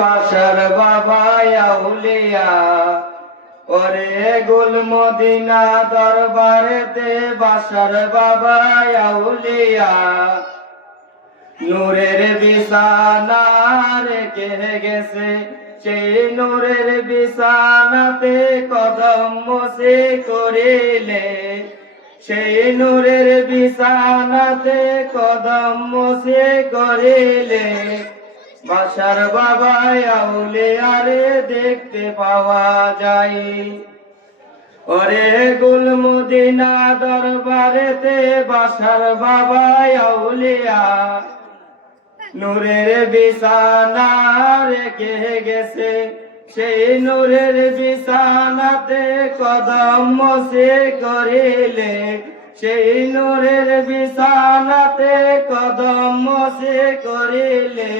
বাসার বাবা আউলিয়া ওরে গুল মদিনা দরবারেতে বাসার বাবা আউলিয়া নূরের বিছানা রেখে গেছে সেই নূরের বিছানাতে কদম মোছে করিলে সেই নূরের বিছানাতে কদম মোছে করিলে বাসার বাবা আউলিয়ারে দেখতে পাওয়া যায়। ওরে গুল মদিনা দরবারেতে বাসার বাবা আউলিয়া নূরের বিছানা রেখে গেছে সেই নূরের বিছানাতে কদম মোছে করিলে সেই নূরের বিছানাতে কদম মোছে করিলে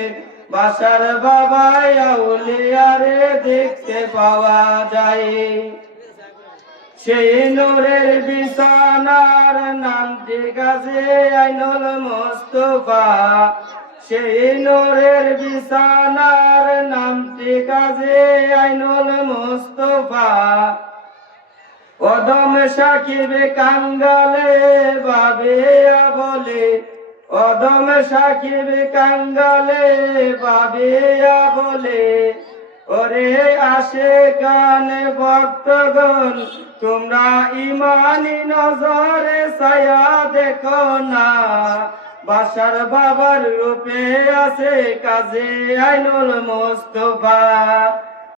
বাসার বাবা আউলিয়ারে দেখতে পাওয়া যায়। সেই নূরের বিছানার নামটি গাছে আইনুল মুস্তাফা সেই নূরের বিছানার নামটি গাছে আইনুল মুস্তাফা কদম সাকিব কাঙ্গালে বাবিয়া বলে কদম সাকিব কাঙ্গালে বাবিয়া বলে ওরে আসে গান ভক্তগণ তোমরা ইমানি নজরে ছায়া দেখো না বাসার বাবার রূপে আছে কাজী আইনুল মুস্তাফা।